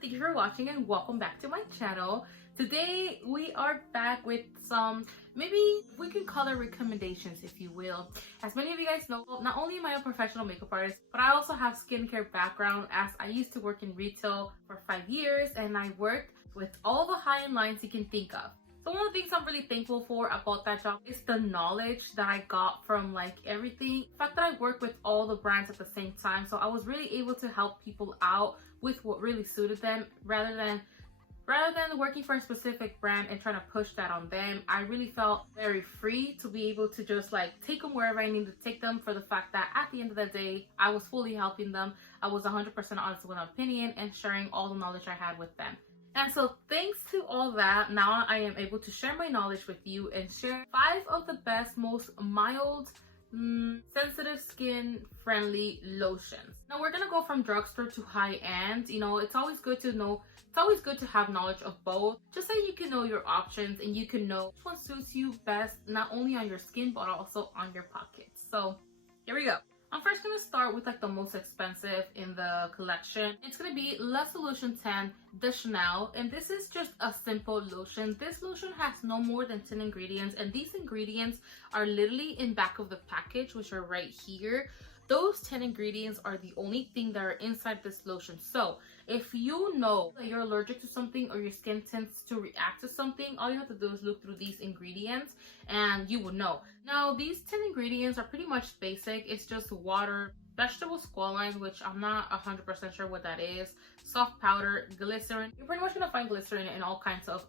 thank you for watching and welcome back to my channel. Today we are back with some, maybe we can call it recommendations, if you will. As many of you guys know, not only am I a professional makeup artist, but I also have skincare background, as I used to work in retail for 5 years and I worked with all the high-end lines you can think of. So one of the things I'm really thankful for about that job is the knowledge that I got from like everything. The fact that I worked with all the brands at the same time. So I was really able to help people out with what really suited them rather than working for a specific brand and trying to push that on them. I really felt very free to be able to just like take them wherever I needed to take them, for the fact that at the end of the day, I was fully helping them. I was 100% honest with my opinion and sharing all the knowledge I had with them. And so thanks to all that, now I am able to share my knowledge with you and share 5 of the best, most mild, sensitive skin friendly lotions. Now we're gonna go from drugstore to high end. You know, it's always good to know, it's always good to have knowledge of both, just so you can know your options and you can know which one suits you best, not only on your skin but also on your pockets. So here we go. I'm first going to start with like the most expensive in the collection. It's going to be La Solution 10 de Chanel, and this is just a simple lotion. This lotion has no more than 10 ingredients, and these ingredients are literally in back of the package, which are right here. Those 10 ingredients are the only thing that are inside this lotion. So if you know that you're allergic to something or your skin tends to react to something, all you have to do is look through these ingredients and you will know. Now these 10 ingredients are pretty much basic. It's just water, vegetable squalane, which I'm not 100% sure what that is, soft powder, glycerin. You're pretty much gonna find glycerin in all kinds of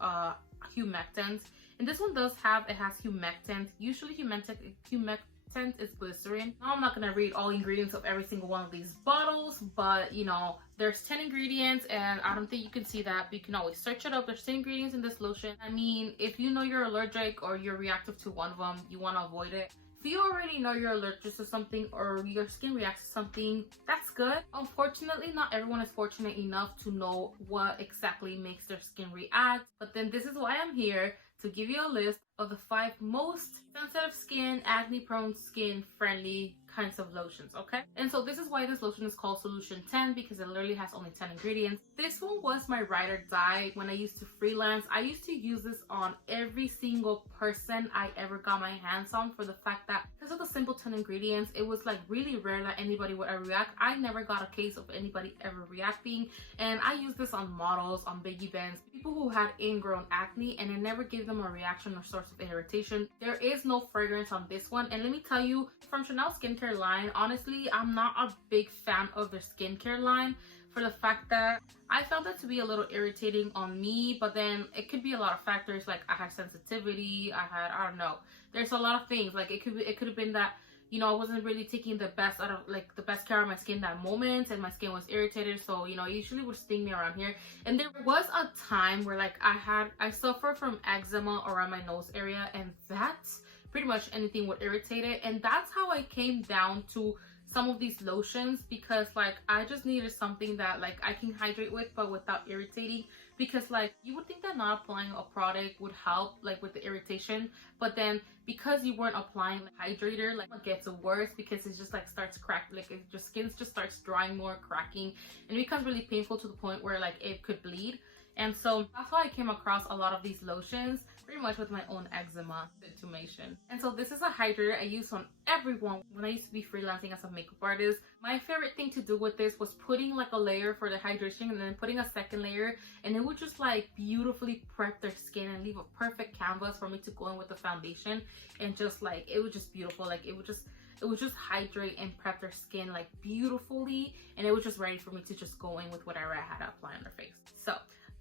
humectants. And this one does have, it has humectant. Usually humectant is glycerin. Now I'm not gonna read all ingredients of every single one of these bottles, but you know, there's 10 ingredients and I don't think you can see that, but you can always search it up. There's 10 ingredients in this lotion. I mean, if you know you're allergic or you're reactive to one of them, you want to avoid it. If you already know you're allergic to something or your skin reacts to something, that's good. Unfortunately, not everyone is fortunate enough to know what exactly makes their skin react. But then this is why I'm here, to give you a list of the 5 most sensitive skin, acne prone skin friendly kinds of lotions, okay? And so this is why this lotion is called Solution 10, because it literally has only 10 ingredients. This one was my ride or die when I used to freelance. I used to use this on every single person I ever got my hands on, for the fact that because of the simple 10 ingredients, it was like really rare that anybody would ever react. I never got a case of anybody ever reacting, and I used this on models, on baby bands, people who had ingrown acne, and it never gave them a reaction or source of irritation. There is no fragrance on this one, and let me tell you, from Chanel skincare line, honestly, I'm not a big fan of their skincare line, for the fact that I found it to be a little irritating on me. But then it could be a lot of factors, like I had sensitivity, I don't know, there's a lot of things. Like it could have been that, you know, I wasn't really taking the best out of like the best care of my skin that moment, and my skin was irritated, so you know, it usually would sting me around here. And there was a time where like I suffered from eczema around my nose area, and that's pretty much anything would irritate it. And that's how I came down to some of these lotions, because like I just needed something that like I can hydrate with but without irritating. Because like you would think that not applying a product would help like with the irritation, but then because you weren't applying like hydrator, like it gets worse, because it just like starts cracking, like your skin just starts drying more, cracking, and it becomes really painful to the point where like it could bleed. And so that's how I came across a lot of these lotions, pretty much with my own eczema situation. And so this is a hydrator I use on everyone when I used to be freelancing as a makeup artist. My favorite thing to do with this was putting like a layer for the hydration and then putting a second layer, and it would just like beautifully prep their skin and leave a perfect canvas for me to go in with the foundation. And just like, it was just beautiful. Like it would just hydrate and prep their skin like beautifully, and it was just ready for me to just go in with whatever I had to apply on their face. So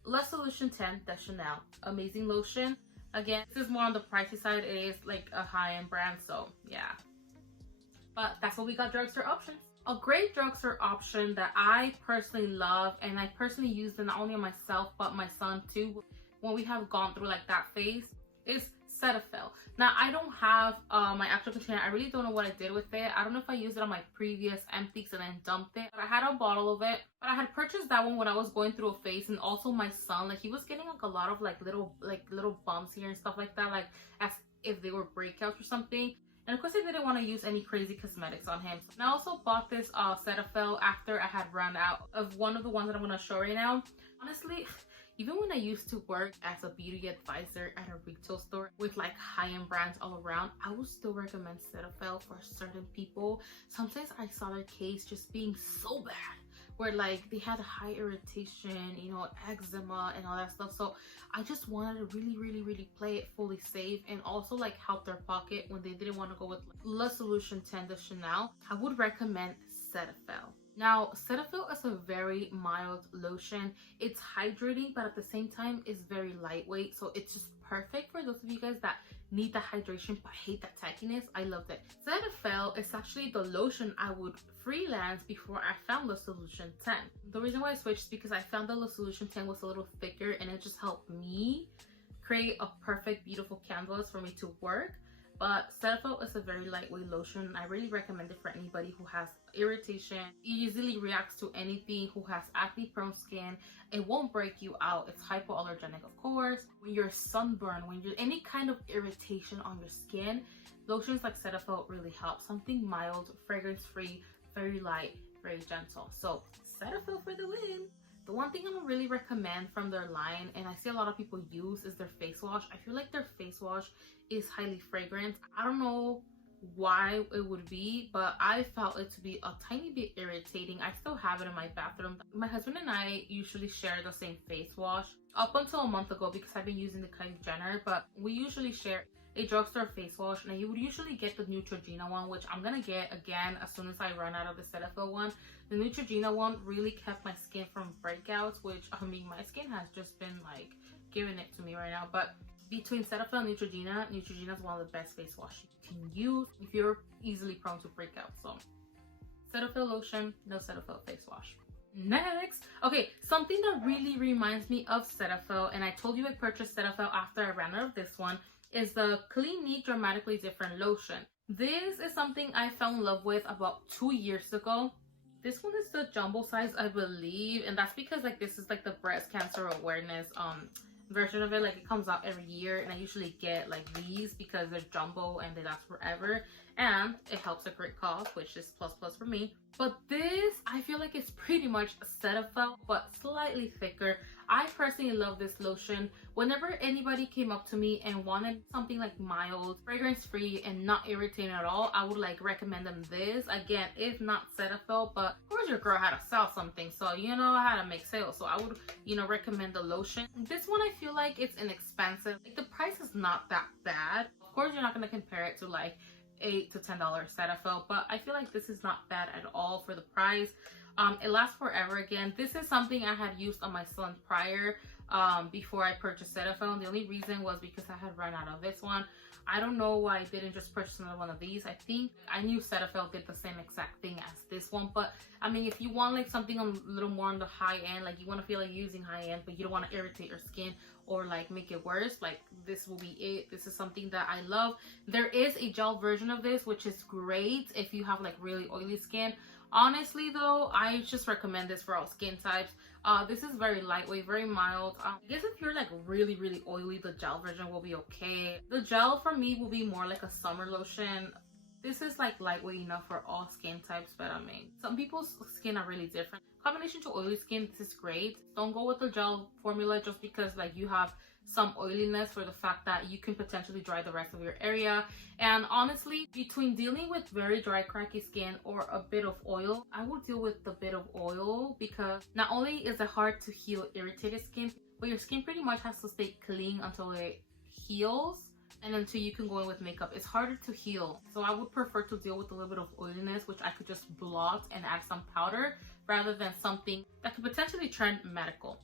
La Solution 10 de Chanel, amazing lotion. Again, this is more on the pricey side. It is like a high-end brand, so yeah. But that's what we got, drugstore options. A great drugstore option that I personally love, and I personally use it not only on myself but my son too, when we have gone through like that phase, is Cetaphil. Now I don't have my actual container. I really don't know what I did with it. I don't know if I used it on my previous empties and then dumped it, but I had a bottle of it. But I had purchased that one when I was going through a phase, and also my son, like he was getting like a lot of like little bumps here and stuff like that, like as if they were breakouts or something. And of course I didn't want to use any crazy cosmetics on him. And I also bought this Cetaphil after I had run out of one of the ones that I'm going to show right now. Honestly, even when I used to work as a beauty advisor at a retail store with like high-end brands all around, I would still recommend Cetaphil for certain people. Sometimes I saw their case just being so bad, where like they had high irritation, you know, eczema and all that stuff. So I just wanted to really play it fully safe and also like help their pocket when they didn't want to go with like, La Solution 10 de Chanel. I would recommend Cetaphil. Now, Cetaphil is a very mild lotion. It's hydrating, but at the same time, it's very lightweight. So it's just perfect for those of you guys that need the hydration but hate that tackiness. I loved it. Cetaphil is actually the lotion I would freelance before I found La Solution 10. The reason why I switched is because I found the La Solution 10 was a little thicker and it just helped me create a perfect, beautiful canvas for me to work. But Cetaphil is a very lightweight lotion. I really recommend it for anybody who has irritation, easily reacts to anything, who has acne prone skin. It won't break you out. It's hypoallergenic, of course. When you're sunburned, when you're any kind of irritation on your skin, lotions like Cetaphil really help. Something mild, fragrance free, very light, very gentle. So Cetaphil for the win. The one thing I don't really recommend from their line, and I see a lot of people use, is their face wash. I feel like their face wash is highly fragrant. I don't know why it would be, but I felt it to be a tiny bit irritating. I still have it in my bathroom. My husband and I usually share the same face wash up until a month ago because I've been using the Kylie Jenner, but we usually share a drugstore face wash, and you would usually get the Neutrogena one, which I'm gonna get again as soon as I run out of the Cetaphil one. The Neutrogena one really kept my skin from breakouts, which I mean, my skin has just been like giving it to me right now. But between Cetaphil and Neutrogena, Neutrogena is one of the best face washes you can use if you're easily prone to breakouts. So Cetaphil lotion, no Cetaphil face wash. Next, okay, something that really reminds me of Cetaphil, and I told you I purchased Cetaphil after I ran out of this one, is the Clinique Dramatically Different lotion. This is something I fell in love with about 2 years ago. This one is the jumbo size, I believe, and that's because like this is like the breast cancer awareness version of it. Like it comes out every year, and I usually get like these because they're jumbo and they last forever, and it helps a great cause, which is plus for me. But this, I feel like it's pretty much a Cetaphil but slightly thicker. I personally love this lotion. Whenever anybody came up to me and wanted something like mild, fragrance free, and not irritating at all, I would like recommend them this. Again, it's not Cetaphil, but of course your girl had to sell something, so you know I had to make sales, so I would, you know, recommend the lotion. This one I feel like it's inexpensive. Like the price is not that bad. Of course you're not going to compare it to like $8 to $10 Cetaphil, but I feel like this is not bad at all for the price. It lasts forever. Again, this is something I had used on my son prior before I purchased Cetaphil, and the only reason was because I had run out of this one. I don't know why I didn't just purchase another one of these. I think I knew Cetaphil did the same exact thing as this one, but I mean, if you want like something a little more on the high end, like you want to feel like using high end but you don't want to irritate your skin or like make it worse, like this will be it. This is something that I love. There is a gel version of this, which is great if you have like really oily skin. Honestly though, I just recommend this for all skin types. This is very lightweight, very mild. I guess if you're like really oily, the gel version will be okay. The gel for me will be more like a summer lotion. This is like lightweight enough for all skin types, but I mean, some people's skin are really different. Combination to oily skin, this is great. Don't go with the gel formula just because like you have some oiliness, for the fact that you can potentially dry the rest of your area. And honestly, between dealing with very dry cracky skin or a bit of oil, I would deal with the bit of oil, because not only is it hard to heal irritated skin, but your skin pretty much has to stay clean until it heals and until you can go in with makeup. It's harder to heal, so I would prefer to deal with a little bit of oiliness, which I could just blot and add some powder, rather than something that could potentially turn medical,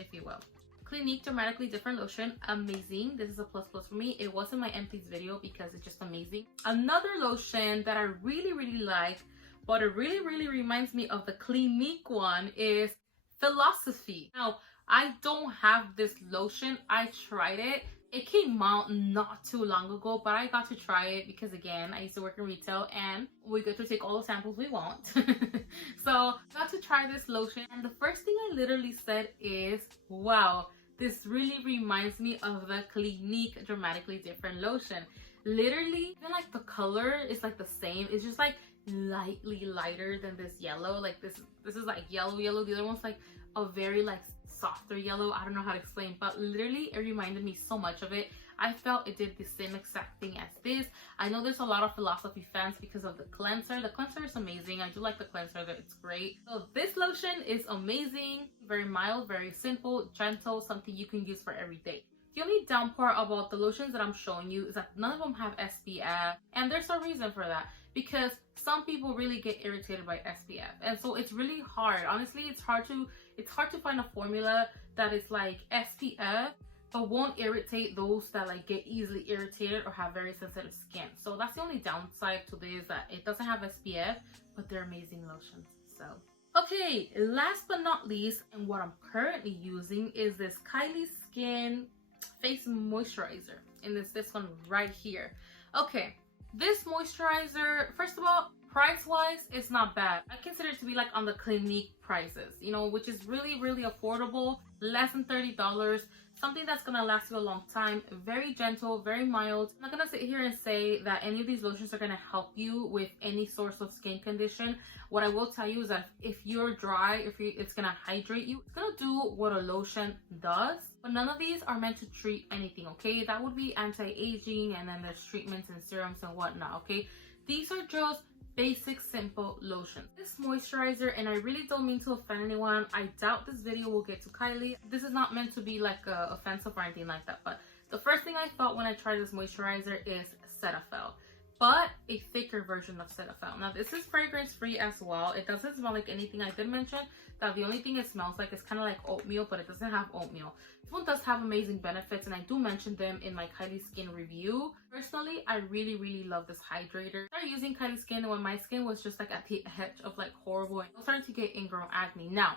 if you will. Clinique Dramatically Different lotion, amazing. This is a plus for me. It was in my empties video because it's just amazing. Another lotion that I really like, but it really reminds me of the Clinique one, is Philosophy. Now, I don't have this lotion. I tried it. It came out not too long ago, but I got to try it because, again, I used to work in retail and we get to take all the samples we want. So I got to try this lotion, and the first thing I literally said is, wow, this really reminds me of the Clinique Dramatically Different lotion. Literally, even like the color is like the same. It's just like lightly lighter than this yellow. Like this is like yellow. The other one's like a very like softer yellow. I don't know how to explain, but literally it reminded me so much of it. I felt it did the same exact thing as this. I know there's a lot of Philosophy fans because of the cleanser. The cleanser is amazing. I do like the cleanser, it's great. So this lotion is amazing, very mild, very simple, gentle, something you can use for every day. The only down part about the lotions that I'm showing you is that none of them have SPF, and there's a reason for that, because some people really get irritated by SPF, and so it's really hard. Honestly, it's hard to find a formula that is like SPF but won't irritate those that like get easily irritated or have very sensitive skin. So that's the only downside to this, that it doesn't have SPF, but they're amazing lotions. So okay, last but not least, and what I'm currently using is this Kylie Skin face moisturizer, and it's this one right here. Okay, this moisturizer, first of all, price wise, it's not bad. I consider it to be like on the Clinique prices, you know, which is really affordable, less than $30, something that's gonna last you a long time, very gentle, very mild. I'm not gonna sit here and say that any of these lotions are gonna help you with any source of skin condition. What I will tell you is that if you're dry, it's gonna hydrate you. It's gonna do what a lotion does, but none of these are meant to treat anything, okay? That would be anti-aging, and then there's treatments and serums and whatnot, okay? These are just basic, simple lotion. This moisturizer, and I really don't mean to offend anyone, I doubt this video will get to Kylie. This is not meant to be like offensive or anything like that, but the first thing I thought when I tried this moisturizer is Cetaphil, but a thicker version of Cetaphil. Now this is fragrance free as well. It doesn't smell like anything. I did mention that the only thing it smells like is kind of like oatmeal, but it doesn't have oatmeal. This one does have amazing benefits, and I do mention them in my Kylie Skin review. Personally, I really love this hydrator. I started using Kylie Skin when my skin was just like at the edge of like horrible, and I was starting to get ingrown acne. Now,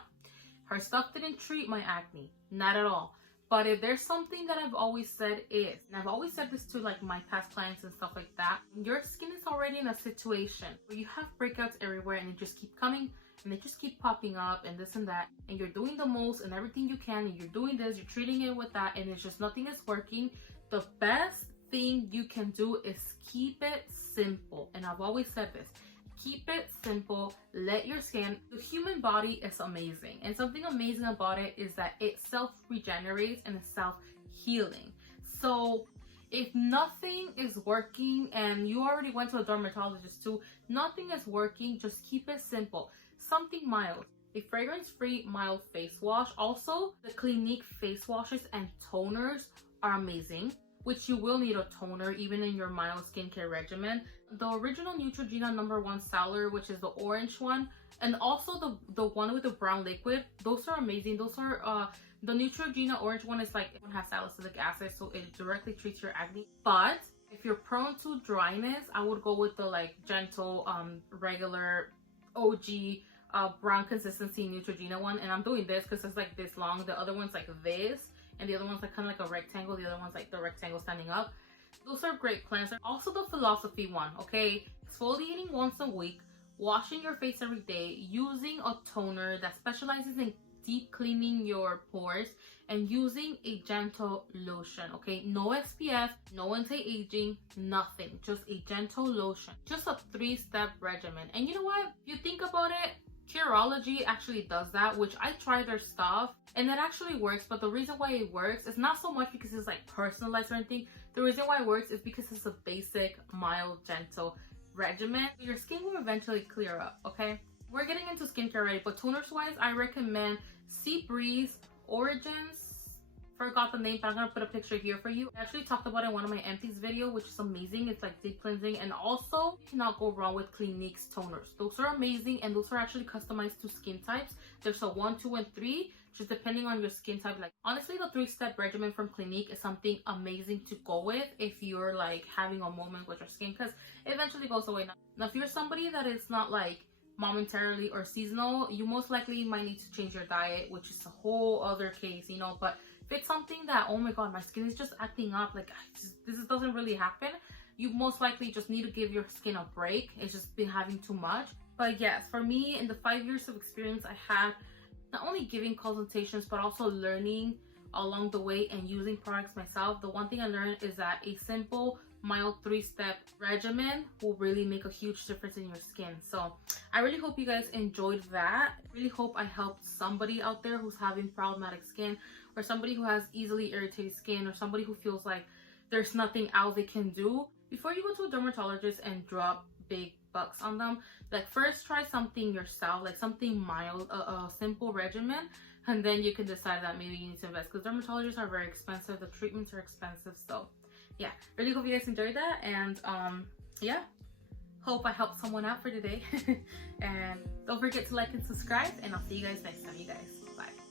her stuff didn't treat my acne, not at all. But if there's something that I've always said is, and I've always said this to like my past clients and stuff like that, your skin is already in a situation where you have breakouts everywhere and they just keep coming and they just keep popping up and this and that, and you're doing the most and everything you can, and you're doing this, you're treating it with that, and it's just nothing is working. The best thing you can do is keep it simple. And I've always said this, keep it simple. Let your skin, the human body is amazing, and something amazing about it is that it self-regenerates and is self-healing. So if nothing is working, and you already went to a dermatologist too, nothing is working, just keep it simple. Something mild, a fragrance-free mild face wash. Also, the Clinique face washes and toners are amazing, which you will need a toner even in your mild skincare regimen. The original Neutrogena #1 Sour, which is the orange one, and also the one with the brown liquid, those are amazing. Those are the Neutrogena orange one is like, it has salicylic acid, so it directly treats your acne. But if you're prone to dryness, I would go with the like gentle regular OG brown consistency Neutrogena one. And I'm doing this because it's like this long. The other one's like this, and the other one's like kind of like a rectangle. The other one's like the rectangle standing up. Those are great cleanser. Also the Philosophy one, okay? Exfoliating once a week, washing your face every day, using a toner that specializes in deep cleaning your pores, and using a gentle lotion, okay? No SPF, no anti-aging, nothing. Just a gentle lotion. Just a 3-step regimen. And you know what? If you think about it, Curology actually does that, which I tried their stuff and it actually works. But the reason why it works is not so much because it's like personalized or anything. The reason why it works is because it's a basic, mild, gentle regimen. Your skin will eventually clear up, okay? We're getting into skincare already, but toners wise, I recommend Sea Breeze Origins. Forgot the name, but I'm gonna put a picture here for you. I actually talked about it in one of my empties video, which is amazing. It's like deep cleansing, and also you cannot go wrong with Clinique's toners. Those are amazing, and those are actually customized to skin types. There's a 1, 2, and 3, just depending on your skin type. Like honestly, the 3-step regimen from Clinique is something amazing to go with if you're like having a moment with your skin, because it eventually goes away. Now if you're somebody that is not like momentarily or seasonal, you most likely might need to change your diet, which is a whole other case, you know. But if it's something that, oh my god, my skin is just acting up, like this doesn't really happen, you most likely just need to give your skin a break. It's just been having too much. But yes, for me, in the 5 years of experience I had, not only giving consultations but also learning along the way and using products myself, the one thing I learned is that a simple mild 3-step regimen will really make a huge difference in your skin. So I really hope you guys enjoyed that. I really hope I helped somebody out there who's having problematic skin, or somebody who has easily irritated skin, or somebody who feels like there's nothing else they can do. Before you go to a dermatologist and drop big bucks on them, like first try something yourself, like something mild, a simple regimen, and then you can decide that maybe you need to invest, because dermatologists are very expensive, the treatments are expensive. So yeah, really hope you guys enjoyed that, and yeah, hope I helped someone out for today. And don't forget to like and subscribe, and I'll see you guys next time, you guys. Bye.